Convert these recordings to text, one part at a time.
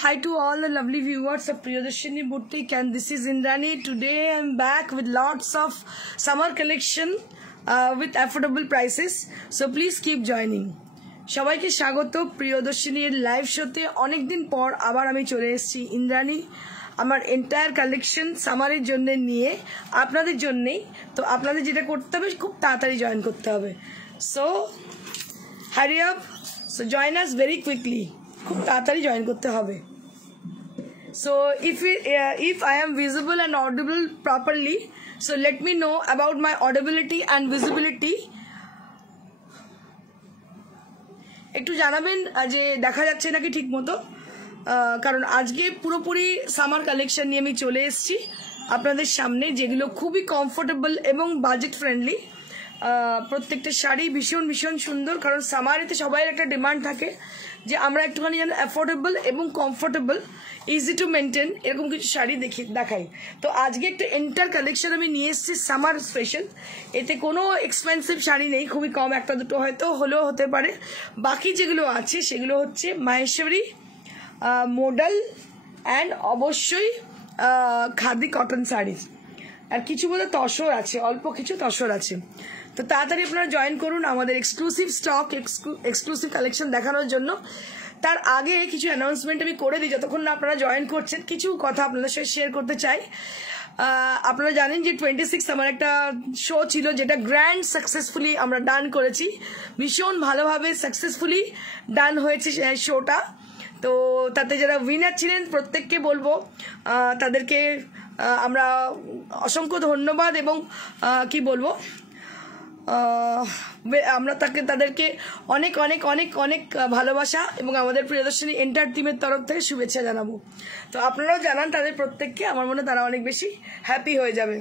Hi to all the lovely viewers of Priyadarshini Boutique, and this is Indrani. Today I'm back with lots of summer collection with affordable prices. So please keep joining. সবাইকে স্বাগত প্রিয়দর্শিনীর live শোতে। অনেকদিন পর আবার আমি চলে এসেছি ইন্দ্রাণী আমার এন্টায়ার কালেকশন সামারের জন্য নিয়ে আপনাদের জন্যই। তো আপনাদের যেটা করতে হবে খুব তাড়াতাড়ি জয়েন করতে হবে। So hurry up, so join us very quickly. খুব তাড়াতাড়ি জয়েন করতে হবে। So if I am visible and audible properly, so let me know about my audibility and visibility. একটু জানাবেন যে দেখা যাচ্ছে নাকি ঠিক মতো, কারণ আজকে পুরোপুরি সামার কালেকশন নিয়ে আমি চলে এসেছি আপনাদের সামনে, যেগুলো খুবই কমফোর্টেবল এবং বাজেট ফ্রেন্ডলি। প্রত্যেকটা শাড়ি ভীষণ ভীষণ সুন্দর, কারণ সামারেতে সবাই একটা ডিমান্ড থাকে যে আমরা একটুখানি যেন অ্যাফোর্ডেবল এবং কমফোর্টেবল, ইজি টু মেনটেন এরকম কিছু শাড়ি দেখাই। তো আজকে একটা এন্টার কালেকশন আমি নিয়ে এসেছি সামার স্পেশাল। এতে কোনো এক্সপেন্সিভ শাড়ি নেই, খুবই কম, একটা দুটো হয়তো হলেও হতে পারে। বাকি যেগুলো আছে সেগুলো হচ্ছে মাহেশ্বরী, মডেল অ্যান্ড অবশ্যই খাদি কটন শাড়িজ, আর কিছু বোধহয় তসর আছে, অল্প কিছু তসর আছে। তো তাড়াতাড়ি আপনারা জয়েন করুন আমাদের এক্সক্লুসিভ স্টক, এক্সক্লুসিভ কালেকশন দেখানোর জন্য। তার আগে কিছু অ্যানাউন্সমেন্ট আমি করে দিই, যতক্ষণ না আপনারা জয়েন করছেন কিছু কথা আপনাদের সাথে শেয়ার করতে চাই। আপনারা জানেন যে 26 আমার একটা শো ছিল, যেটা গ্র্যান্ড সাকসেসফুলি আমরা ডান করেছি, ভীষণ ভালোভাবে সাকসেসফুলি ডান হয়েছে শোটা। তো তাতে যারা উইনার ছিলেন প্রত্যেককে বলবো তাদেরকে আমরা অসংখ্য ধন্যবাদ এবং কি বলবো, আমরা তাদেরকে অনেক অনেক অনেক অনেক ভালোবাসা এবং আমাদের প্রিয়দর্শিনী এন্টার টিমের তরফ থেকে শুভেচ্ছা জানাবো। তো আপনারাও জানান তাদের প্রত্যেককে, আমার মনে তারা অনেক বেশি হ্যাপি হয়ে যাবে।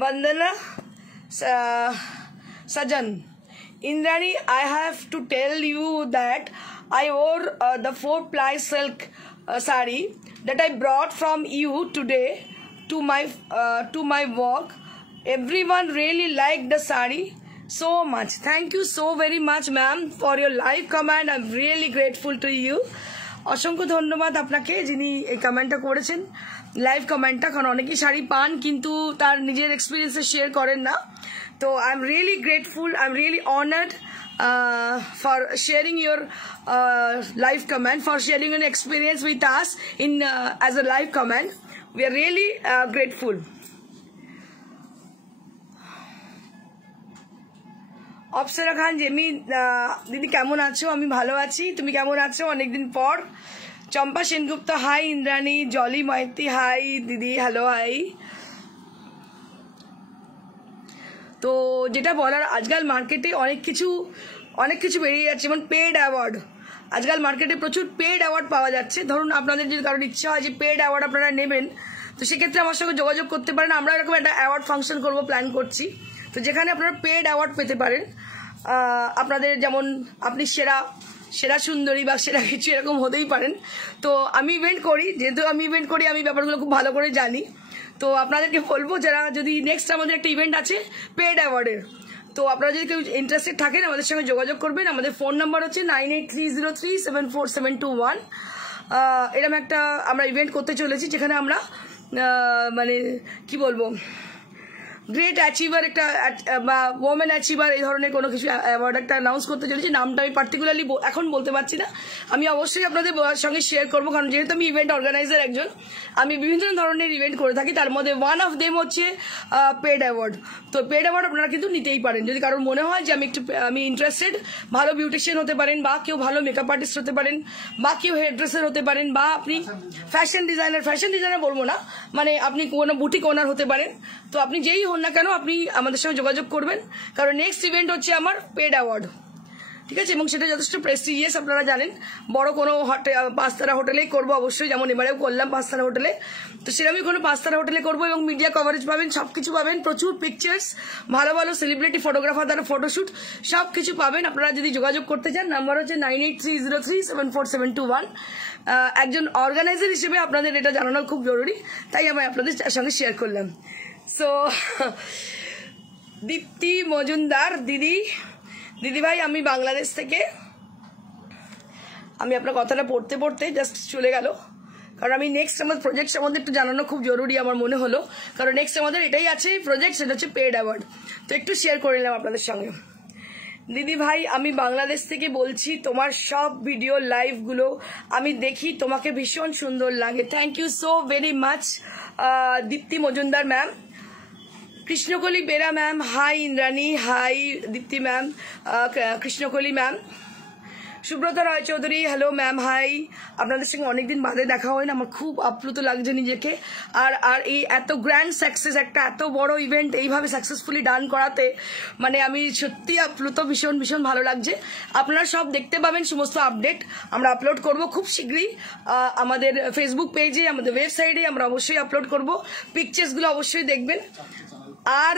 Vandana Sajan, Indrani, I have to tell you that I wore the 4-ply silk sari that I brought from you today to my work. Everyone really liked the sari so much. Thank you so very much, ma'am, for your live comment. I'm really grateful to you. অসংখ্য ধন্যবাদ আপনাকে যিনি এই কমেন্টটা করেছেন, live কমেন্টটা, কারণ অনেকেই শাড়ি পান কিন্তু তার নিজের এক্সপিরিয়েন্সে শেয়ার করেন না। তো I am really grateful, I am really honoured for sharing your live comment, for sharing your experience with us in as a live comment. We are really grateful. Apsara Khan জেমি, দিদি কেমন আছো? আমি ভালো আছি, তুমি কেমন আছো? অনেকদিন পর। চম্পা সেনগুপ্ত, হাই ইন্দ্রাণী। জলি মাইতি, হাই দিদি, হ্যালো, হাই। তো যেটা বলার, আজকাল মার্কেটে অনেক কিছু বেরিয়ে যাচ্ছে, যেমন পেড অ্যাওয়ার্ড। আজকাল মার্কেটে প্রচুর পেড অ্যাওয়ার্ড পাওয়া যাচ্ছে। ধরুন আপনাদের যদি কারোর ইচ্ছা হয় যে পেড অ্যাওয়ার্ড আপনারা নেবেন, তো সেক্ষেত্রে আমার সঙ্গে যোগাযোগ করতে পারেন। আমরা এরকম একটা অ্যাওয়ার্ড ফাংশন করবো, প্ল্যান করছি। তো যেখানে আপনারা পেড অ্যাওয়ার্ড পেতে পারেন, আপনাদের যেমন আপনি সেরা সুন্দরী বা সেরা কিছু এরকম হতেই পারেন। তো আমি ইভেন্ট করি, যেহেতু আমি ইভেন্ট করি আমি ব্যাপারগুলো খুব ভালো করে জানি। তো আপনাদেরকে বলবো, যারা যদি নেক্সট আমাদের একটা ইভেন্ট আছে পেড অ্যাওয়ার্ডের, তো আপনারা যদি কেউ ইন্টারেস্টেড থাকেন আমাদের সঙ্গে যোগাযোগ করবেন। আমাদের ফোন নাম্বার হচ্ছে 9830374721। এরকম একটা আমরা ইভেন্ট করতে চলেছি, যেখানে আমরা মানে কি বলবো, গ্রেট অ্যাচিভার একটা বা ওমেন অ্যাচিভার এই ধরনের কোনো কিছু অ্যাওয়ার্ড একটা অ্যানাউন্স করতে চলেছি। নামটা আমি পার্টিকুলারলি এখন বলতে পারছি না, আমি অবশ্যই আপনাদের সঙ্গে শেয়ার করবো, কারণ যেহেতু আমি ইভেন্ট অর্গানাইজার একজন, আমি বিভিন্ন ধরনের ইভেন্ট করে থাকি। তার মধ্যে ওয়ান অফ দেম হচ্ছে পেড অ্যাওয়ার্ড। তো পেড অ্যাওয়ার্ড আপনারা কিন্তু নিতেই পারেন যদি কারোর মনে হয় যে আমি ইন্টারেস্টেড। ভালো বিউটিশিয়ান হতে পারেন, বা কেউ ভালো মেকআপ আর্টিস্ট হতে পারেন, বা কেউ হেয়ার ড্রেসার হতে পারেন, বা আপনি ফ্যাশন ডিজাইনার বলবো না, মানে আপনি কোনো বুটিক ওনার হতে পারেন। তো আপনি যেই হন না কেন আপনি আমাদের সঙ্গে যোগাযোগ করবেন, কারণ নেক্সট ইভেন্ট হচ্ছে আমার পেড অ্যাওয়ার্ড। ঠিক আছে, এবং সেটা যথেষ্ট প্রেস্টিজিয়াস, আপনারা জানেন। বড় কোনো পাঁচতারা হোটেলেই করবো অবশ্যই, যেমন এবারেও করলাম পাঁচতারা হোটেলে, তো সেরকমই কোনো পাঁচতারা হোটেলে করবো, এবং মিডিয়া কভারেজ পাবেন, সবকিছু পাবেন, প্রচুর পিকচার্স, ভালো ভালো সেলিব্রিটি ফটোগ্রাফার দ্বারা ফটোশুট সবকিছু পাবেন। আপনারা যদি যোগাযোগ করতে চান, নাম্বার হচ্ছে 9830374721। একজন অর্গানাইজার হিসেবে আপনাদের এটা জানানো খুব জরুরি, তাই আমি আপনাদের সঙ্গে শেয়ার করলাম। সো দীপ্তি মজুমদার দিদি ভাই, আমি বাংলাদেশ থেকে, আমি আপনার কথাটা পড়তে পড়তে জাস্ট চলে গেল, কারণ আমি নেক্সট আমার প্রজেক্ট আমাদের একটু জানানো খুব জরুরি আমার মনে হলো, কারণ নেক্সট আমাদের এটাই আছে প্রজেক্ট, সেটা হচ্ছে পেড অ্যাওয়ার্ড। তো একটু শেয়ার করে নিলাম আপনাদের সঙ্গে। দিদি ভাই, আমি বাংলাদেশ থেকে বলছি, তোমার সব ভিডিও লাইভগুলো আমি দেখি, তোমাকে ভীষণ সুন্দর লাগে। Thank you so very much Dipti Majumdar ma'am. Krishnakali Bera ma'am, hi Indrani, hi Dipti ma'am, Krishnakali ma'am. Subrata Roychowdhury, hello ma'am, hi. আপনাদের সঙ্গে অনেকদিন বাদে দেখা হয় না, আমার খুব আপ্লুত লাগছে নিজেকে। আর এই এত গ্র্যান্ড সাকসেস, একটা এত বড় ইভেন্ট এইভাবে সাকসেসফুলি ডান করাতে, মানে আমি সত্যি আপ্লুত, ভীষণ ভীষণ ভালো লাগছে। আপনারা সব দেখতে পাবেন, সমস্ত আপডেট আমরা আপলোড করব খুব শীঘ্রই আমাদের ফেসবুক পেজে, আমাদের ওয়েবসাইটে আমরা অবশ্যই আপলোড করব। পিকচার্সগুলো অবশ্যই দেখবেন। আর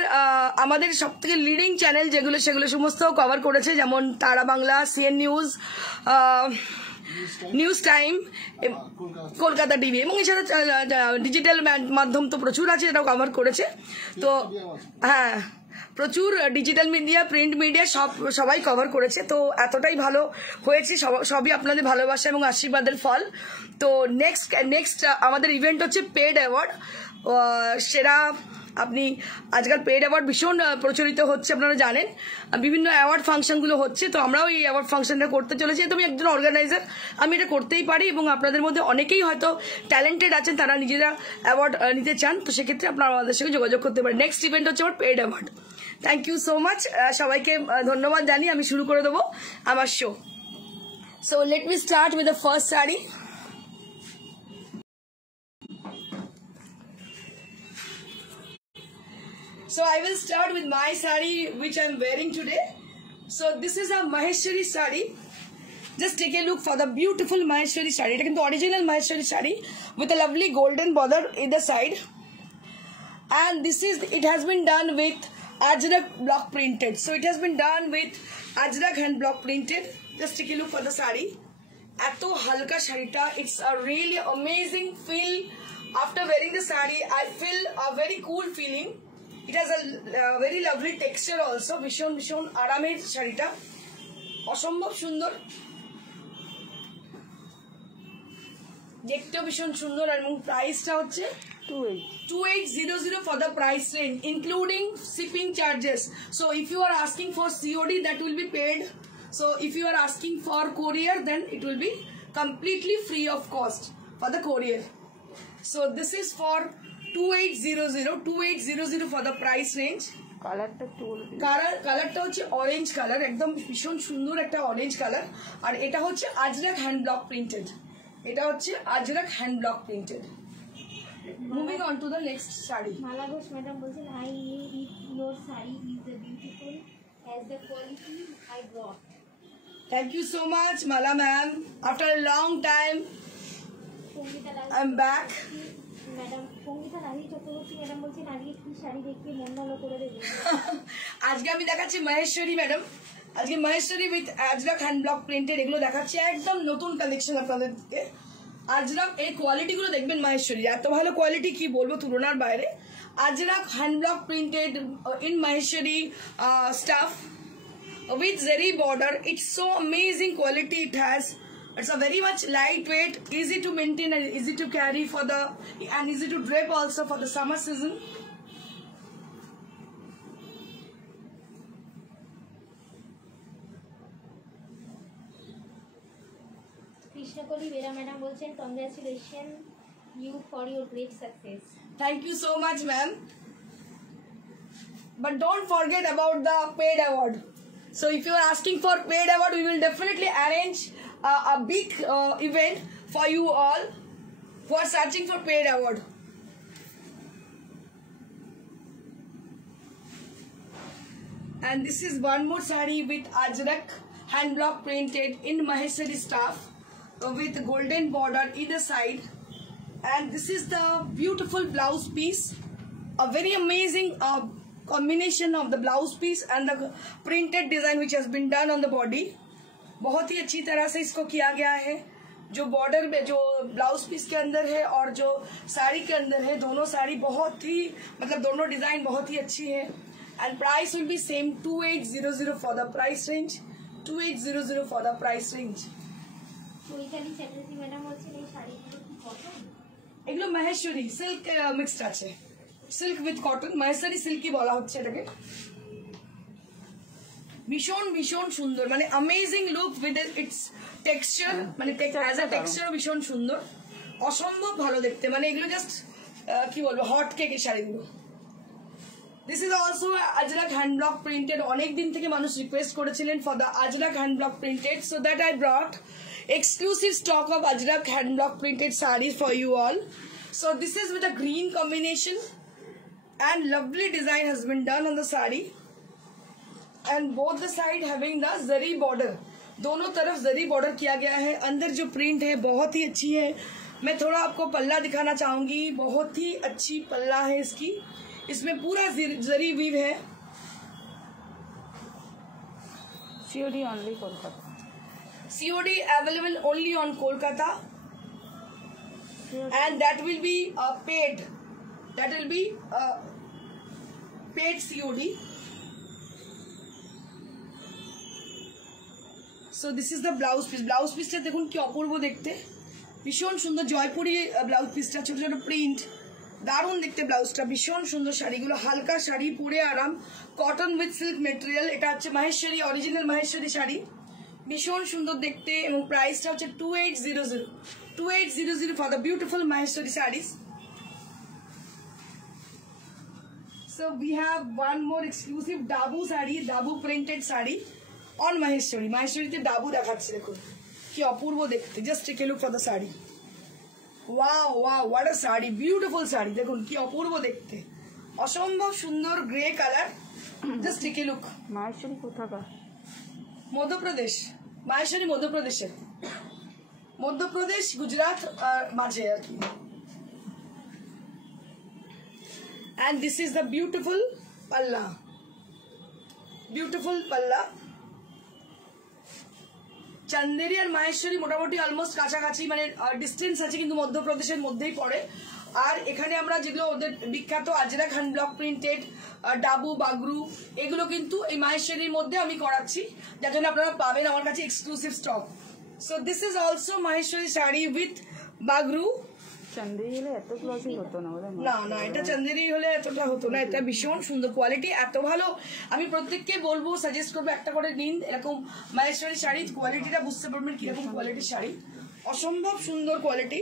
আমাদের সব থেকে লিডিং চ্যানেল যেগুলো, সেগুলো সমস্ত কভার করেছে, যেমন তারা Bangla, CN news, news time, Kolkata TV, এবং এছাড়া ডিজিটাল মাধ্যম তো প্রচুর আছে, এটাও কভার করেছে। তো হ্যাঁ, প্রচুর ডিজিটাল মিডিয়া, প্রিন্ট মিডিয়া সবাই কভার করেছে। তো এতটাই ভালো হয়েছে, সবই আপনাদের ভালোবাসা এবং আশীর্বাদের ফল। তো নেক্সট আমাদের ইভেন্ট হচ্ছে পেড অ্যাওয়ার্ড। সেটা আপনি আজকাল পেড অ্যাওয়ার্ড ভীষণ প্রচলিত হচ্ছে, আপনারা জানেন, বিভিন্ন অ্যাওয়ার্ড ফাংশনগুলো হচ্ছে। তো আমরাও এই অ্যাওয়ার্ড ফাংশনটা করতে চলেছি। তো আমি একজন অর্গানাইজার, আমি এটা করতেই পারি, এবং আপনাদের মধ্যে অনেকেই হয়তো ট্যালেন্টেড আছেন, তারা নিজেরা অ্যাওয়ার্ড নিতে চান, তো সেক্ষেত্রে আপনারা আমাদের সঙ্গে যোগাযোগ করতে পারেন। নেক্সট ইভেন্ট হচ্ছে আমার paid award. Thank you so much, সবাইকে ধন্যবাদ জানিয়ে আমি শুরু করে দেবো আমার শো। So let me start with the first sari. So I will start with my sari which I am wearing today. So this is a Maheshwari sari. Just take a look for the beautiful Maheshwari sari. It is the original Maheshwari sari with a lovely golden border either side. And it has been done with Ajrak block printed. So it has been done with Ajrak hand block printed. Just take a look for the sari. Ato halka sharita. It's a really amazing feel. After wearing the sari, I feel a very cool feeling. It has a very lovely texture also. ভীষণ ভীষণ আরামের শাড়িটা, অসম্ভব সুন্দর, দেখতেও ভীষণ সুন্দর। এবং প্রাইসটা হচ্ছে 2800 for the price range including shipping charges. So if you are asking for COD, that will be paid. So if you are asking for courier, then it will be completely free of cost for the courier. So this is for 2800 for the price range. কালারটা হচ্ছে orange colour, একদম ভীষণ সুন্দর একটা orange colour. আর এটা হচ্ছে Ajrakh hand block printed, এটা হচ্ছে Ajrakh hand block printed. Moving on to the next sari. Mala Ghosh madam বলছেন, I need your sari is beautiful as the quality I brought. Thank you so much Mala ma'am, after a long time I am back. Madam Sangeeta Rahi Chakraborty madam বলছেন, আজকে কি শাড়ি দেখতে মন ভালো করে দেবেন? আজকে আমি দেখাচ্ছি মহেশ্বরী ম্যাডাম, আজকে Maheshwari with Ajrak hand block printed, এগুলো দেখাচ্ছি একদম নতুন কালেকশন আপনাদেরকে। আজরাক এই কোয়ালিটিগুলো দেখবেন, মহেশ্বরী এত ভালো কোয়ালিটি কি বলবো, তুলনার বাইরে। Ajrak hand block printed in Maheshwari staff with zari border. It's so amazing quality it has. It's a very much lightweight, easy to maintain and easy to carry and easy to drape also for the summer season. Krishnakali Bera madam বলছেন, congratulation you for your great success. Thank you so much, ma'am. But don't forget about the paid award. So if you are asking for paid award, we will definitely arrange a big event for you all who are searching for paid award. And this is one more sari with Ajrak hand block printed in Maheshwari stuff with golden border either side. And this is the beautiful blouse piece, a very amazing combination of the blouse piece and the printed design which has been done on the body. बहुत ही अच्छी तरह से इसको किया गया है। जो border में जो ब्लाउज पीस के अंदर है और जो साड़ी के अंदर है, दोनों साड़ी बहुत ही मतलब दोनों डिजाइन बहुत ही अच्छी है। And price will be same 2800 for the price range, 2800 for the price range. এগুলো মাহেশ্বরী সিল্ক মিক্সড আছে, সিল্ক উইথ কটন, মাহেশ্বরী সিল্কই বলা হচ্ছে এটাকে। ভীষণ ভীষণ সুন্দর, মানে amazing look with its texture, মানে অ্যাজ আ টেক্সচার ভীষণ সুন্দর, অসম্ভব ভালো দেখতে, মানে এগুলো জাস্ট কি বলবো হট কেক এই শাড়িগুলো। This is also Ajrak hand block printed. অনেক দিন থেকে মানুষ রিকোয়েস্ট করেছিলেন for the Ajrak hand block printed, so that I brought exclusive stock of Ajrak hand block printed sarees for you all. So this is with a green combination and lovely design has been done on the saree, and both the side having the zari border, दोनों तरफ जरी border किया गया है। अंदर जो print है बहुत ही अच्छी है। मैं थोड़ा आपको पल्ला दिखाना चाहूंगी, बहुत ही अच्छी पल्ला है इसकी, इसमें पूरा जरी वीव है। COD only Kolkata, COD available only on Kolkata, and that will be paid. That will be paid COD. So this is the blouse piece. Blouse piece টা দেখুন কি অপূর্ব দেখতে, ভীষণ সুন্দর জয়পুরি ব্লাউজ পিসটা, ছোট ছোট প্রিন্ট, দারুণ দেখতে ব্লাউজটা, ভীষণ সুন্দর। শাড়িগুলো হালকা শাড়ি, পরে আরাম, কটন উইথ সিল্ক মেটেরিয়াল। এটা হচ্ছে মাহেশ্বরী, অরিজিনাল মাহেশ্বরী শাড়ি, ভীষণ সুন্দর দেখতে। এবং প্রাইসটা হচ্ছে 2800 for the beautiful Maheshwari saris. So we have one more exclusive Dabu sari, Dabu printed sari on Maheshwari. মাহেশ্বরীতে ডাবু দেখাচ্ছে, দেখুন কি অপূর্ব দেখতে। Just take a look for the sari. Wow wow, what a sari, beautiful sari, দেখুন কি অপূর্ব দেখতে, অসম্ভব সুন্দর grey colour. Just take a look. Maheshwari কোথাকার? মধ্যপ্রদেশ, মাহেশ্বরী মধ্যপ্রদেশের, মধ্যপ্রদেশ গুজরাট মাঝে আর কি। And this is the beautiful palla, beautiful palla. Chanderi আর মাহেশ্বরী মোটামুটি অলমোস্ট কাছাকাছি, মানে ডিস্টেন্স আছে, কিন্তু মধ্যপ্রদেশের মধ্যেই পড়ে। আর এখানে আমরা যেগুলো ওদের বিখ্যাত Ajrak hand block printed dabu Bagru, এগুলো কিন্তু এই মাহেশ্বরীর মধ্যে আমি করাচ্ছি, যার জন্য আপনারা পাবেন আমার কাছে exclusive stock. So this is also Maheshwari sari with Bagru. Chanderi হলে এত ক্লসি হতো না, না না, এটা চান্দেরি হলে এতটা হতো না। এটা ভীষণ সুন্দর, কোয়ালিটি এত ভালো। আমি প্রত্যেককে বলবো, সাজেস্ট করবো একটা করে নিন এরকম মাহেশ্বরী শাড়ি, কোয়ালিটিটা বুঝতে পারবেন কিরকম কোয়ালিটির শাড়ি, অসম্ভব সুন্দর কোয়ালিটি।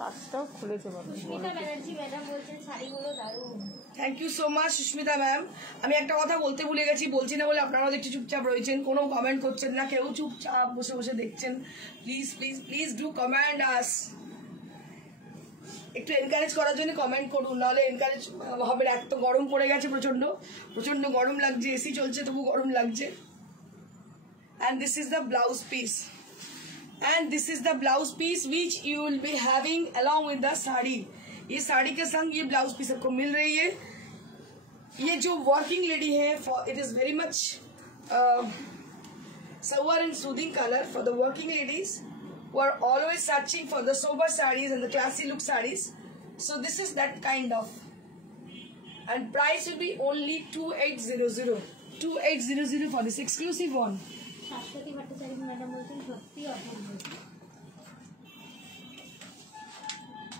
কাজটাও খুলেছে বলো। সুস্মিতা ব্যানার্জি ম্যাডাম বলছেন শাড়িগুলো দারুণ। Thank you so much Sushmita ma'am. আমি একটা কথা বলতে ভুলে গেছি, বলছি না বলে আপনারা দেখছি চুপচাপ রয়েছেন, কোনো কমেন্ট করছেন না, কেউ চুপচাপ বসে বসে দেখছেন। Please please please do comment us, একটু এনকারেজ করার জন্য কমেন্ট করুন, নাহলে এনকারেজ হবে না। এত গরম পড়ে গেছে, প্রচন্ড প্রচন্ড গরম লাগছে, এসি চলছে তবু গরম লাগছে। And this is the blouse piece, and this is the blouse piece which you will be having along with the sari. ये साड़ी के संग ये ब्लाउज पीस आपको मिल रही है। ये जो वर्किंग लेडी है, it is very much sober and soothing color for the working ladies who are always searching for the sober sarees and the classy look sarees. So this is that kind of, and price will be only 2800 for this exclusive one. Shashwati Bhattacharya madam বলছেন সত্যি অপূর্ব।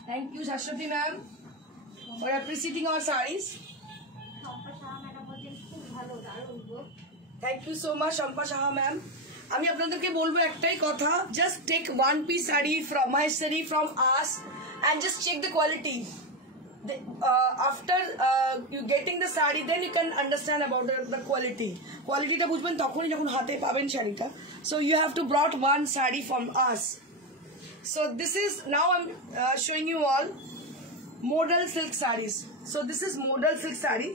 Thank you Shashwati ma'am for appreciating our sarees. Shampa Saha madam বলছেন খুব ভালো, দারুণ গো। Thank you so much Shampa Saha ma'am. আমি আপনাদেরকে বলবো একটাই কথা, just take one piece saree from Maheshwari from us and just check the quality. After you getting the saree, then you can understand about the quality. Quality টা বুঝবেন তখনই যখন হাতে পাবেন শাড়িটা। So you have to brought one saree from us. So this is, now I'm showing you all modal silk sarees. So this is modal silk saree.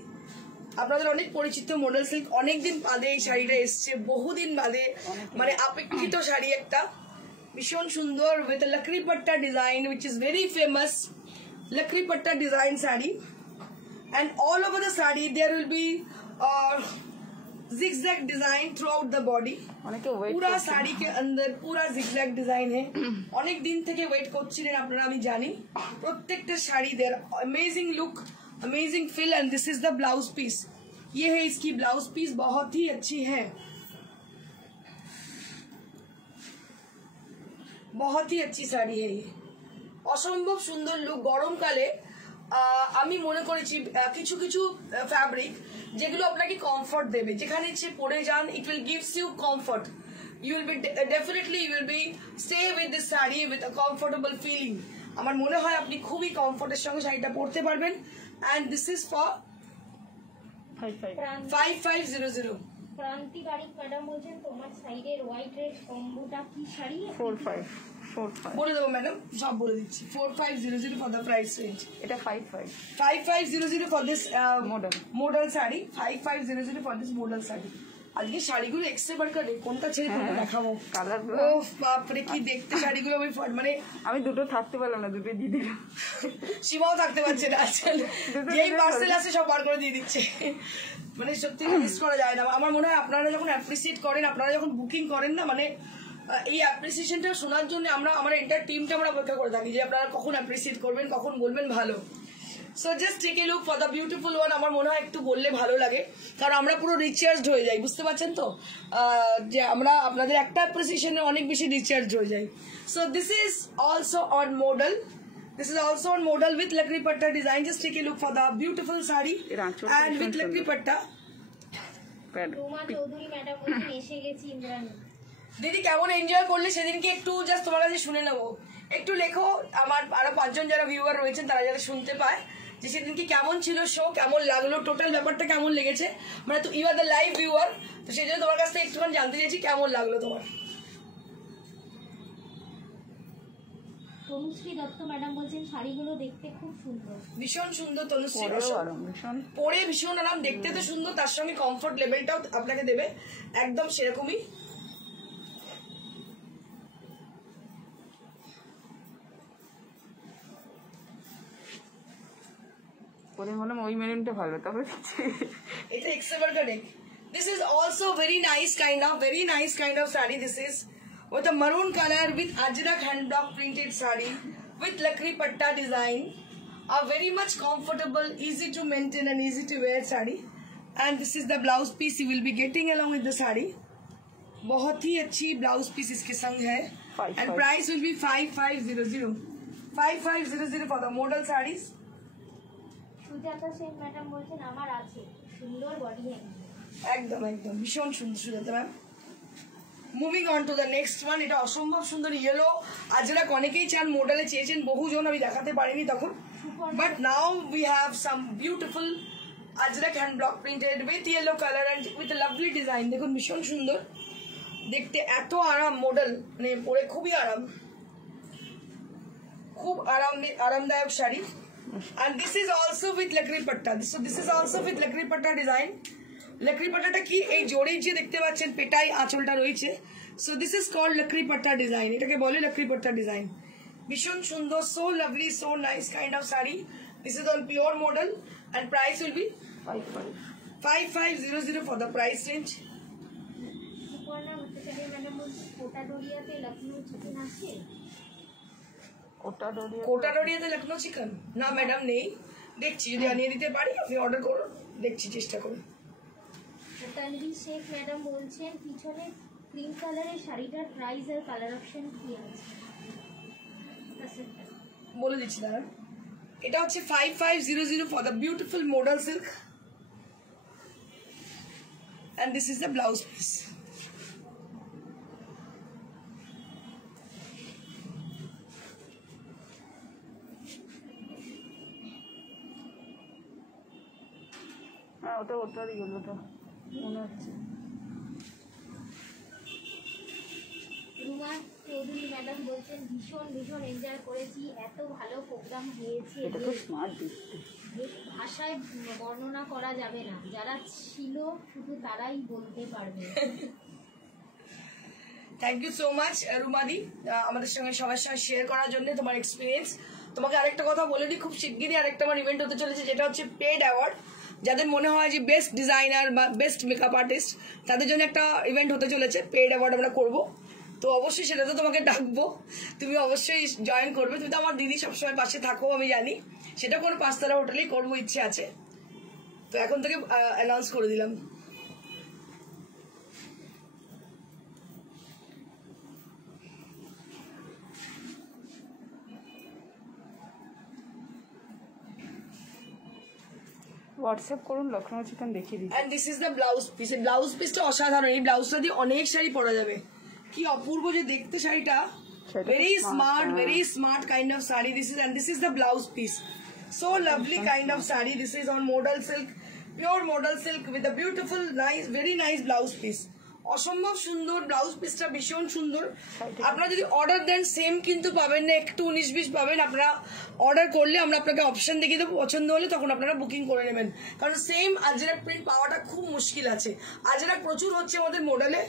আপনাদের অনেক পরিচিত মডেল সিল্ক, অনেকদিন বাদে এই শাড়িটা এসছে, বহুদিন বাদে, মানে আপেক্ষিত শাড়ি একটা, ভীষণ সুন্দর, with lakdi patta design which is very famous, lakdi patta design sari. And all over the saree there will be zigzag design throughout the body। অনেকে ওয়েট पूरा साड़ी के अंदर पूरा zigzag डिजाइन है। অনেক দিন থেকে ওয়েট করছিলেন আপনারা, আমি জানি। প্রত্যেকটা sari there amazing look, amazing feel, and this is the blouse piece. ये है इसकी ब्लाउज पीस, बहुत ही अच्छी है, बहुत ही अच्छी শাড়ি है ये, অসম্ভব সুন্দর লুক। গরমকালে আমি মনে করেছি কিছু কিছু ফ্যাব্রিক যেগুলো আপনাকে কমফর্ট দেবে, যেখানে ইচ্ছে পরে যান, it will gives you comfort, you will be definitely you will be stay with this sari with a comfortable feeling. আমার মনে হয় আপনি খুবই কমফর্টের সঙ্গে শাড়িটা পরতে পারবেন। And this is for 5500। Kranti Barik madam বলছেন তোমার সাইডের হোয়াইট রেড কম্বোটা কি শাড়ি? 45 বলে দেবো ম্যাডাম, সব বলে দিচ্ছি। 4500 ফর দ্য প্রাইস রেঞ্জ। এটা 55 5500 for this Model. Model sari, 5500 for this model sari. আজকে শাড়িগুলো এক্সট্রা বার্কার, কোনটা ছেড়ে কোনটা দেখাবো? কালারগুলো ও বাপরে কি দেখতে শাড়িগুলো, আমি মানে আমি দুটো থাকতে পারলাম না, দুটো দিয়ে দিলাম। সীমাও থাকতে পারছে না আজকাল, যেই পার্সেল আছে সব বার করে দিয়ে দিচ্ছে, মানে সত্যি মিস করা যায় না। আমার মনে হয় আপনারা যখন অ্যাপ্রিসিয়েট করেন, আপনারা যখন বুকিং করেন না, মানে এই অ্যাপ্রিসিয়েশনটা শোনার জন্য আমার এন্টার টিমটা আমরা অপেক্ষা করে থাকি যে আপনারা কখন অ্যাপ্রিসিয়েট করবেন, কখন বলবেন ভালো। So just take a look for the beautiful one. আমার মনে হয় একটু বললে ভালো লাগে, কারণ আমরা পুরো রিচার্জড হয়ে যাই, বুঝতে পারছেন তো, যে আমরা আপনাদের একটা অ্যাপ্রিসিয়েশনে অনেক বেশি রিচার্জ হয়ে যাই। So this is also on model, this is also on model with lakri patta design। Just take a look for the beautiful saree and with lakri patta। Ruma Chowdhury madam বলছেন এসে গেছি ইন্দ্রাণী। দিদি কেমন এনজয় করলে সেদিনকে, একটু জাস্ট তোমার কাছে শুনে নেবো, একটু লেখো, আমার আরো 5 জন যারা ভিউয়ার রয়েছেন তারা যারা শুনতে পায়, যে সেদিনকে কেমন ছিল শো, কেমন লাগলো, টোটাল ব্যাপারটা কেমন লেগেছে। মানে তো you are the live viewer, তো সেই জন্য তোমার কাছ থেকে একটুখানি জানতে চাইছি কেমন লাগলো তোমার। তনুশ্রী দত্ত ম্যাডাম বলছেন শাড়িগুলো দেখতে খুব সুন্দর। ভীষণ সুন্দর তনুশ্রী, ভীষণ পরে ভীষণ আরাম, দেখতে তো সুন্দর, তার সঙ্গে কমফোর্ট লেভেলটাও আপনাকে দেবে একদম সেরকমই। পরে মনে ওই মেরুনটা ভালো, তবে এটা এক্সেভার connect. This is also very nice kind of saree. This is with a maroon color with ajrak hand block printed saree with lakri patta design. A very much comfortable, easy to maintain and easy to wear saree. And this is the blouse piece you will be getting along with the saree. बहुत ही अच्छी blouse piece इसके संग है। And price will be 5500 for the model sarees। Sujata Sen madam বলছেন আমার আছে সুন্দর body hanging. একদম একদম ভীষণ সুন্দর Sujata ma'am. Moving on to the next one. এটা অসম্ভব সুন্দর ইয়েলো আজরাক, অনেকেই চান, মডেলে চেয়েছেন বহুজন, আমি দেখাতে পারিনি তখন, but now we have some beautiful Ajrak hand block printed with yellow colour and with lovely design. দেখুন ভীষণ সুন্দর দেখতে, এত আরাম, মডেল মানে পরে খুবই আরাম, খুব আরামদায়ক sari. And this is also with lakri patta। So this is also with lakri patta design। lakri patta টা কি, এই জড়ির যে দেখতে পাচ্ছেন পেটাই আঁচলটা রয়েছে, so this is called lakri patta design। এটাকে বলে lakri patta design। ভীষণ সুন্দর, so lovely, so nice kind of saree। This is on pure model and price will be 5500 for the price range। Suparna Bhattacharya madam বলছেন কোটাডোরিয়াতে Lucknow chicken আছে? কোটাডোরিয়াতে Lucknow chicken না madam নেই, দেখছি যদি আনিয়ে দিতে পারি, আপনি অর্ডার করুন, দেখছি চেষ্টা করুন। তানভীর শেখ ম্যাডাম বলছেন পিছনে ক্রিম কালারের শাড়িটার প্রাইস আর কালার অপশন কি আছে? বলে দিচ্ছি দাঁড়ান। এটা হচ্ছে 5500 for the beautiful modal silk and this is the blouse piece। ওটারই গেলোটা মনে হচ্ছে। রুমা চৌধুরী ম্যাডাম বলছেন ভীষণ ভীষণ এনজয় করেছি, এত ভালো প্রোগ্রাম হয়েছে এটা তো স্মার্ট দিচ্ছে। যে ভাষায় বর্ণনা করা যাবে না, যারা ছিল শুধু তারাই বলতে পারবে। থ্যাংক ইউ সো মাচ রুমাদি, আমাদের সঙ্গে সবার সঙ্গে শেয়ার করার জন্য তোমার এক্সপিরিয়েন্স। তোমাকে আরেকটা কথা বলে দিই, খুব শিগগিরই আরেকটা আমার ইভেন্ট হতে চলেছে, যেটা হচ্ছে পেড অ্যাওয়ার্ড। যাদের মনে হয় যে বেস্ট ডিজাইনার বা বেস্ট মেকআপ আর্টিস্ট, তাদের জন্য একটা ইভেন্ট হতে চলেছে, পেড অ্যাওয়ার্ড আমরা করবো। তো অবশ্যই সেটাতে তোমাকে ডাকবো, তুমি অবশ্যই জয়েন করবে। তুমি তো আমার দিদি, সবসময় পাশে থাকো আমি জানি। সেটা কোনো 5 তারা হোটেলেই করবো, ইচ্ছে আছে। তো এখন থেকে অ্যানাউন্স করে দিলাম। হোয়াটসঅ্যাপ করুন, লখনৌ চিকেন দেখিয়ে দিই। And this is the blouse piece. এই ব্লাউজ পিসটা অসাধারণ। এই ব্লাউজটা দিয়ে অনেক শাড়ি পরা যাবে। কি অপূর্ব যে দেখতে শাড়িটা, very smart kind of sari this is. And this is the blouse piece, so lovely kind of sari. This is on modal silk, pure modal silk with a beautiful nice, very nice blouse piece. অসম্ভব সুন্দর blouse পিসটা, ভীষণ সুন্দর। আপনারা যদি order দেন same কিন্তু পাবেন না, একটু 19-20 পাবেন। আপনারা অর্ডার করলে আমরা আপনাকে অপশন দেখিয়ে দেবো, পছন্দ হলে তখন আপনারা বুকিং করে নেবেন। কারণ সেম আজরাক প্রিন্ট পাওয়াটা খুব মুশকিল আছে। আজরাক প্রচুর হচ্ছে আমাদের মডেলে,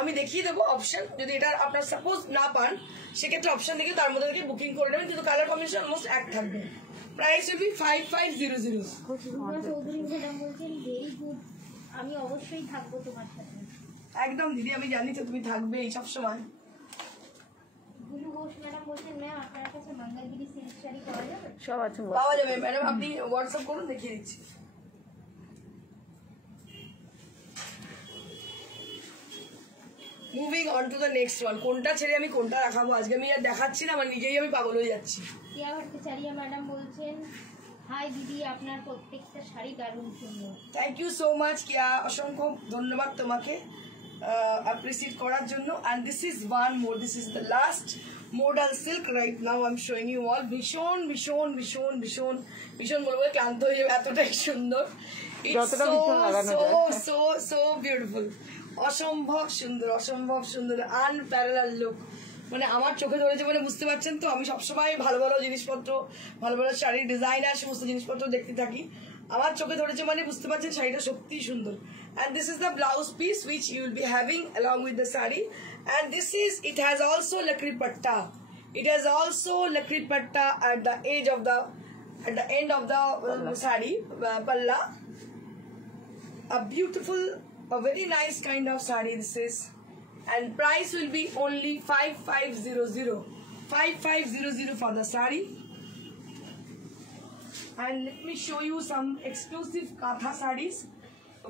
আমি দেখিয়ে দেবো অপশন। যদি এটা আপনার সাপোজ না পান, সেক্ষেত্রে অপশন দেখে তার মধ্যে থেকে বুকিং করে নেবেন, কিন্তু কালার কম্বিনেশন অলমোস্ট এক থাকবে। Price will be 5500। Chowdhury madam বলছেন ভেরি গুড, আমি অবশ্যই থাকবো তোমার সাথে। একদম দিদি, আমি জানি তো তুমি থাকবে এই সব সময়। গুলু ঘোষ ম্যাডাম বলছেন ম্যাম আপনার কাছে মঙ্গলগিরি সিল্ক শাড়ি পাওয়া যাবে? সব আছে, পাওয়া যাবে ম্যাডাম, আপনি হোয়াটসঅ্যাপ করুন, দেখিয়ে দিচ্ছি। Moving on to the next one. কোনটা ছেড়ে আমি কোনটা রাখাবো আজকে আমি আর দেখাচ্ছি না, আমার নিজেই আমি পাগল হয়ে যাচ্ছি। কেয়া ভট্টাচার্য ম্যাডাম বলছেন হাই দিদি, আপনার প্রত্যেকটা শাড়ি দারুণ সুন্দর। Thank you so much Keya, অসংখ্য ধন্যবাদ তোমাকে অ্যাপ্রিসিয়েট করার জন্য। And this is one more, this is the last modal silk right now I am showing you all. ভীষণ ভীষণ ভীষণ ভীষণ ভীষণ বলবো, ক্লান্ত হয়ে যাবে, এতটাই সুন্দর। ইটস সো সো বিউটিফুল, অসম্ভব সুন্দর, অসম্ভব সুন্দর, আনপ্যারালাল লুক। মানে আমার চোখে ধরেছে, মানে বুঝতে পারছেন তো। আমি সবসময় ভালো ভালো জিনিসপত্র, ভালো ভালো শাড়ির ডিজাইনার সমস্ত জিনিসপত্র দেখতে থাকি। আমার চোখে ধরেছে মানে বুঝতে পারছেন শাড়িটা সত্যিই সুন্দর। And this is the blouse piece which you will be having along with the sari. And this is, it has also lakri patta. It has also lakri patta at the edge of the, at the end of the sari, palla. A beautiful, a very nice kind of sari this is. And price will be only 5500. 5500 for the sari. And let me show you some exclusive Katha sarees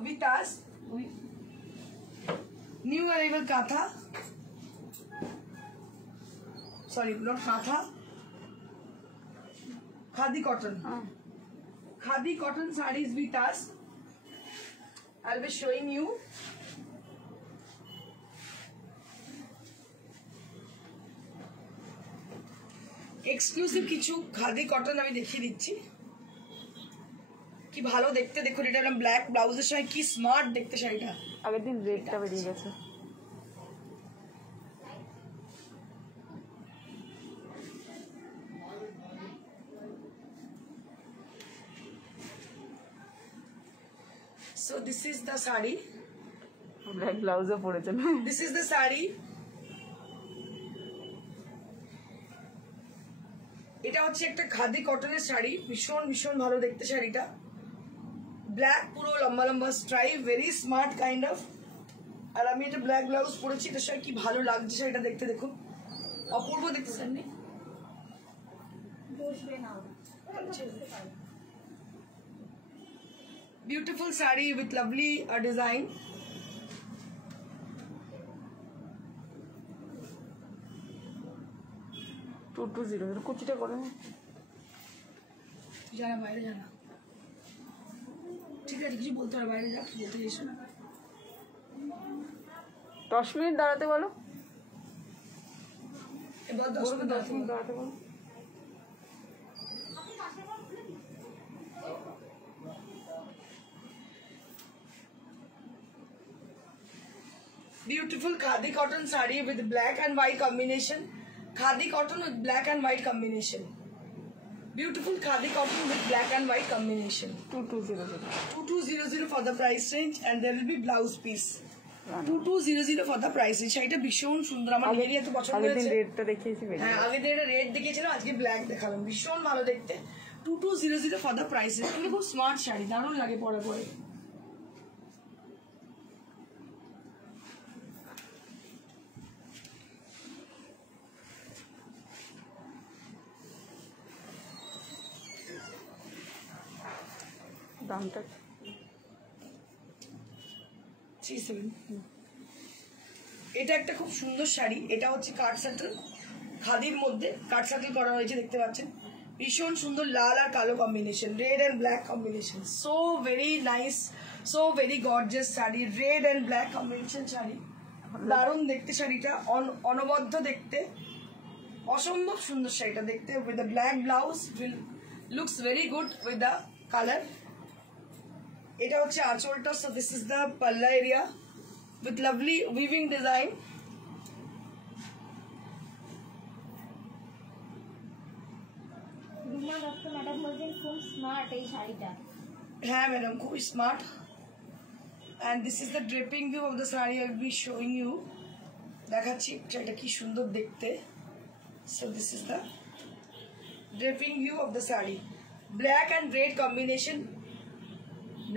with us. New arrival Katha. Sorry, not Katha. Khadi cotton. Khadi cotton sarees with us. I'll be showing you. Exclusive কিছু khadi cotton আমি দেখিয়ে দিচ্ছি। কি ভালো দেখতে, দেখুন এটা black ব্লাউজের সঙ্গে কি স্মার্ট দেখতে শাড়িটা। আগের দিন রেডটা বেরিয়ে গেছে। So this is the sari. Black ব্লাউজও পরেছে না। This is the sari. এটা হচ্ছে একটা খাদি কটনের শাড়ি, ভীষণ ভীষণ ভালো দেখতে শাড়িটা। ব্ল্যাক, পুরো লম্বা লম্বা stripe, very smart kind of. আর আমি এটা ব্ল্যাক ব্লাউজ পরেছি, এটার সঙ্গে কি ভালো লাগছে শাড়িটা দেখতে, দেখুন অপূর্ব দেখতে sari. Beautiful saree with lovely design. 2200 কুচিটা করে যারা বাইরে জানা, ঠিক আছে কিছু বলতে হবে, বাইরে যা বলতে এসো না। 10 মিনিট দাঁড়াতে বলো, এবার 10 মিনিট দাঁড়াতে বলো। Beautiful khadi cotton saree with black and white combination. Khadi cotton with black and white combination. Beautiful khadi cotton with black and white combination. 2200. 2200 for the price range, and there will be blouse piece. 2200 for the price range. শাড়িটা ভীষণ সুন্দর, আমার নিজেরই এত পছন্দ আগের দিন হয়েছে। রেডটা দেখিয়েছি বেরিয়ে হ্যাঁ, আগের দিন এটা রেড দেখিয়েছিলাম, আজকে ব্ল্যাক দেখালাম, ভীষণ ভালো দেখতে। 2200 for the price range। এগুলো খুব স্মার্ট শাড়ি, দারুণ লাগে পরে পরে। দামটা 37। এটা একটা খুব সুন্দর শাড়ি, এটা হচ্ছে কাট সাটল, খাদির মধ্যে কাট সাটল করা হয়েছে, দেখতে পাচ্ছেন। ভীষণ সুন্দর লাল আর কালো combination, red and black combination, so very nice, so very gorgeous sari, red and black combination sari, দারুণ দেখতে শাড়িটা, অনবদ্য দেখতে, অসম্ভব সুন্দর শাড়িটা দেখতে, with the black blouse, looks very good with the colour. এটা হচ্ছে আঁচলটা, so this is the pallu area with lovely weaving design. Ruma Dutta madam বলছেন খুব স্মার্ট এই শাড়িটা। হ্যাঁ ম্যাডাম, খুবই smart. and this is the draping view of the saree I will be showing you. দেখাচ্ছি এটা কি সুন্দর দেখতে। so this is the draping view of the saree, black and red combination,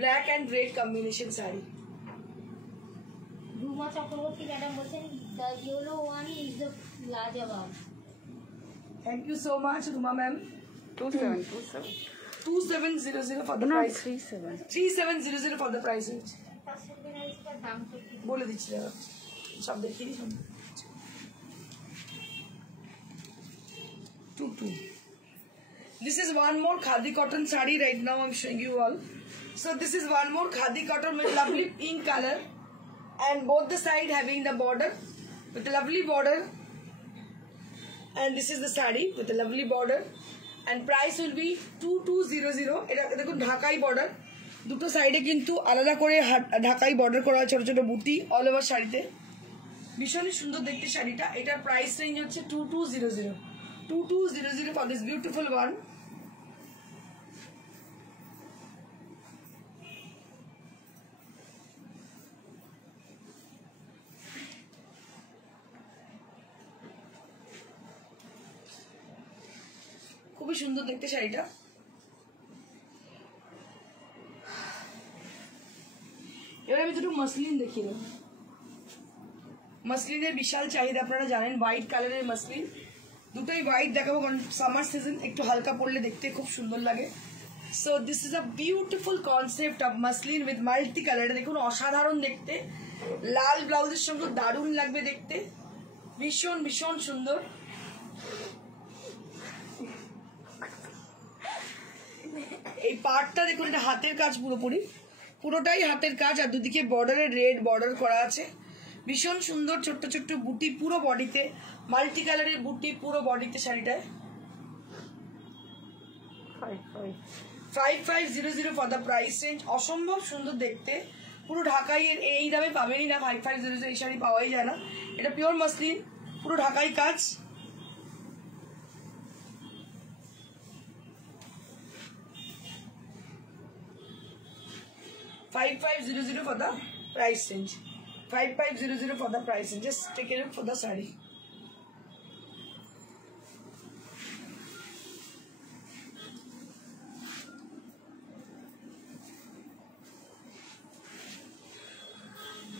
black and red combination saree. Ruma Chakraborty madam বলছেন the yellow one is the লাজবাব। thank you so much Ruma ma'am। 2700 for the price, 3700 for the price range। দাম কি বলে দিচ্ছি দাদা, সব দেখিয়ে দিই। 22। This is one more khadi cotton saree right now I'm showing you all. So this is one more khadi cotton with lovely pink color, and both the side having the border with a lovely border, and this is the saree with a lovely border, and price will be 2200। এটা দেখুন ঢাকাই border, দুটো সাইডে কিন্তু আলাদা করে ঢাকাই border করা ছোট ছোট বুটি অল ওভার শাড়িতে, ভীষণই সুন্দর দেখতে শাড়িটা। এটার প্রাইস রেঞ্জ হচ্ছে 2200। 2200 for this beautiful one। খুবই সুন্দর দেখতে শাড়িটা। এবার আমি দুটো মসলিন দেখিয়ে দেবো। মসলিনের বিশাল চাহিদা, আপনারা জানেন, হোয়াইট কালারের মসলিন, দুটোই হোয়াইট দেখাবো কারণ সামার সিজন, একটু হালকা পড়লে দেখতে খুব সুন্দর লাগে। So this is a beautiful concept of muslin with multi colour. দেখুন অসাধারণ দেখতে, লাল ব্লাউজের সঙ্গে দারুণ লাগবে দেখতে, ভীষণ ভীষণ সুন্দর। এই পার্টটা দেখুন, এটা হাতের কাজ, পুরোটাই হাতের কাজ, আর দুদিকে বর্ডারে রেড বর্ডার করা আছে, ভীষণ সুন্দর। ছোট্ট ছোট্ট বুটি পুরো বডিতে, মাল্টি কালারের বুটি পুরো বডিতে শাড়িটায়। 5500 ফর দ্য প্রাইস রেঞ্জ, অসম্ভব সুন্দর দেখতে, পুরো ঢাকাই এই দামে পাবেনই না, 5500 এই শাড়ি পাওয়াই যায় না। এটা পিওর মসলিন, পুরো ঢাকাই কাজ। $5500 for the price range. 5500 for the price range. Just take a look for the saree.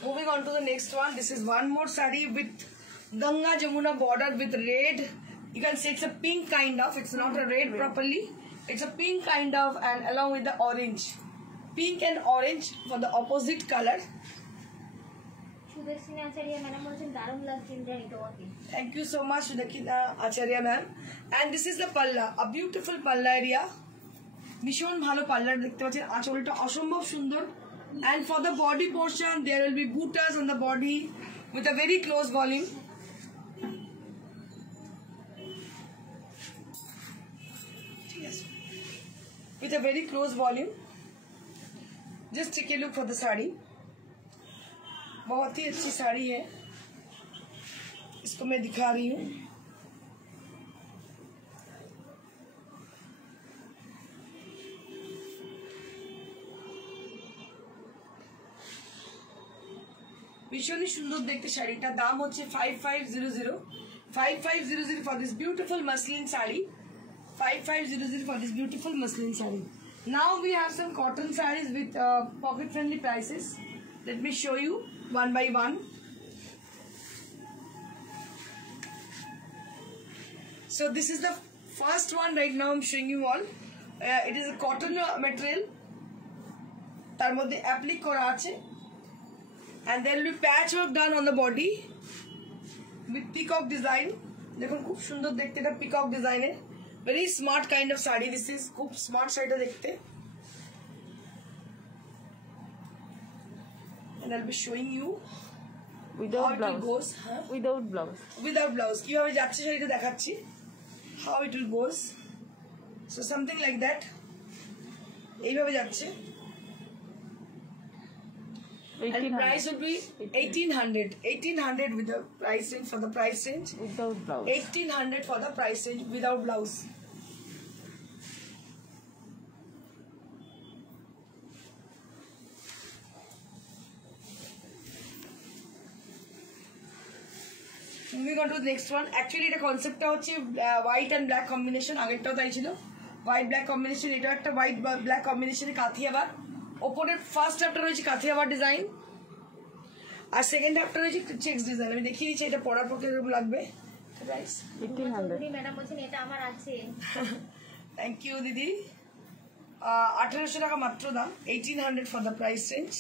Moving on to the next one. This is one more saree with Ganga Jamuna border with red. You can say it's a pink kind of. It's not a red properly. It's a pink kind of, and along with the orange. Pink and orange for the opposite color. Sudarshini Acharya madam বলছেন দারুণ লাগছে তোমাকে। Thank you so much Sudakina Acharya ma'am. And this is the palla, a beautiful palla area. ভীষণ ভালো পাল্লার দেখতে পাচ্ছেন, আঁচলটা অসম্ভব সুন্দর। And for the body portion there will be bootas on the body with a very close volume. Yes. With a very close volume. Just take a look for the saree. बहुत ही अच्छी साड़ी है, इसको मैं दिखा रही हूँ। ভীষণই সুন্দর দেখতে শাড়িটা। দাম হচ্ছে 5500 5500 for this beautiful muslin saree, 5500 for this beautiful muslin saree. Now we have some cotton sarees with pocket friendly prices. Let me show you one by one. So this is the first one right now I'm showing you all. It is a cotton material, তার মধ্যে applique করা আছে, and there will be patchwork done on the body with peacock design. দেখুন খুব সুন্দর দেখতে, এটা peacock design এর very smart kind of sari. This is খুব smart শাড়িটা দেখতে, and I'll be showing you without how it blouse, goes. Without blouse, Without blouse কিভাবে যাচ্ছে শাড়িটা দেখাচ্ছি, how it will goes. So something like that, এইভাবে যাচ্ছে. And price will be 1800 with the price range, for the price range without blouse, 1800 for the price range without blouse. Moving on to the next one. Actually এটা কনসেপ্টটা হচ্ছে white and black combination, আগেরটাও তাই ছিল, white black combination. এটা একটা white black combination এ কাথিয়াবার, ওপরের first হাফটা রয়েছে কাথিয়াবার ডিজাইন, আর সেকেন্ড হাফটা রয়েছে চেক্স ডিজাইন. আমি দেখিয়ে দিচ্ছি এটা পরার পর কিরকম লাগবে. প্রাইস 1800, ম্যাডাম বলছেন এটা আমার আছে। থ্যাংক ইউ দিদি। 1800 টাকা মাত্র দাম, 1800 for the price range,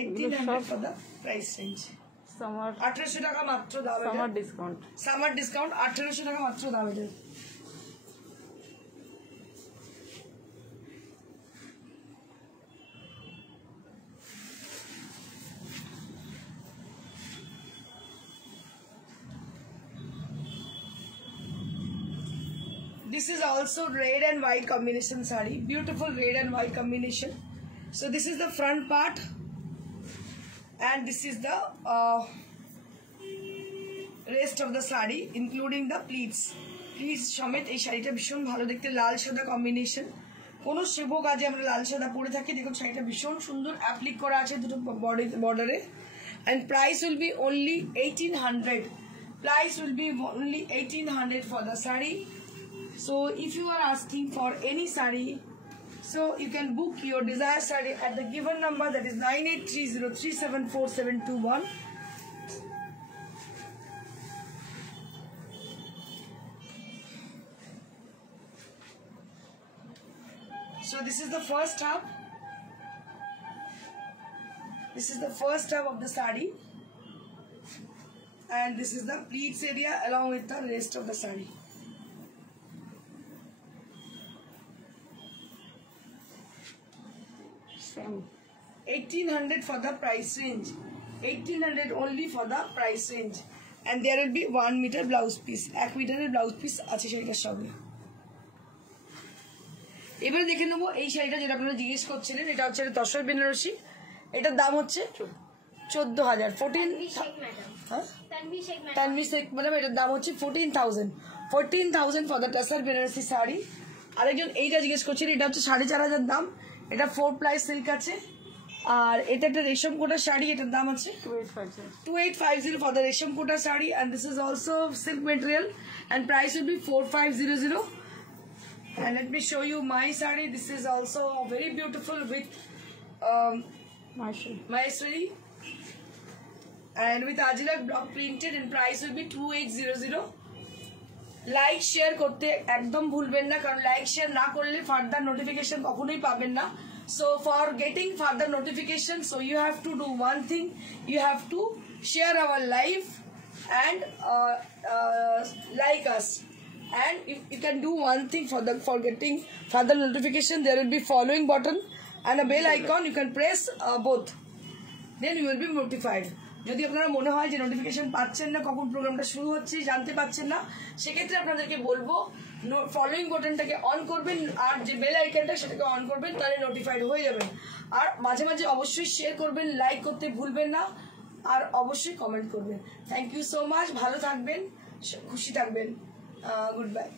1800 for the price range. Summer 1800 টাকা মাত্র দাম, সামার ডিসকাউন্ট, সামার ডিসকাউন্ট 1800 টাকা মাত্র দাম এটা. This is also red and white combination saree, beautiful red and white combination. So this is the front part, and this is the rest of the saree including the pleats. Pleats সমেত এই শাড়িটা ভীষণ ভালো দেখতে, লাল সাদা combination, কোনো শুভ কাজে আমরা লাল সাদা পরে থাকি। দেখুন শাড়িটা ভীষণ সুন্দর অ্যাপ্লিক করা আছে দুটো বর্ডারে, and price will be only 1800. Price will be only 1800 for the saree. So if you are asking for any saree, so you can book your desired saree at the given number, that is 9830374721. So this is the first half. This is the first half of the saree, and this is the pleats area along with the rest of the saree. Same 1800 for the price range, 1800 only for the price range, and there will be 1 meter blouse piece, 1 মিটারের blouse piece আছে শাড়িটার সঙ্গে. এবারে দেখে নেবো এই শাড়িটা যেটা আপনারা জিজ্ঞেস করছিলেন, এটা হচ্ছে তসর বেনারসি, এটার দাম হচ্ছে 14000, 14 হ্যাঁ তানভি শেখ ম্যাডাম, এটার দাম হচ্ছে 14,000 for the তসর বেনারসি শাড়ি. আরেকজন এইটা জিজ্ঞেস করছিলেন, এটা হচ্ছে 4500 দাম, এটা 4 প্লাই সিল্ক আছে, আর এটা একটা রেশম কোটা শাড়ি, এটার দাম আছে 2850 for the রেশম কোটা sari, and this is also silk material, and price will be 4500. And let me show you my saree. This is also very beautiful with Maheshwari and with Ajilak block printed, and price will be 2800. Like share করতে একদম ভুলবেন না, কারণ like share না করলে further notification কখনোই পাবেন না. So for getting further notification, so you have to do one thing, you have to share our live and like us. And if you can do one thing for getting further notification, there will be following button and a bell icon. You can press both, then you will be notified. যদি আপনারা মনে হয় যে notification পাচ্ছেন না, কখন প্রোগ্রামটা শুরু হচ্ছে জানতে পাচ্ছেন না, সেক্ষেত্রে আপনাদেরকে বলবো ফলোইং বাটনটাকে অন করবেন আর যে বেল আইকনটা সেটাকে অন করবেন, তাহলে নোটিফাইড হয়ে যাবেন। আর মাঝে মাঝে অবশ্যই শেয়ার করবেন, লাইক করতে ভুলবেন না, আর অবশ্যই কমেন্ট করবেন। থ্যাংক ইউ সো মাচ, ভালো থাকবেন, খুশি থাকবেন, গুড বাই।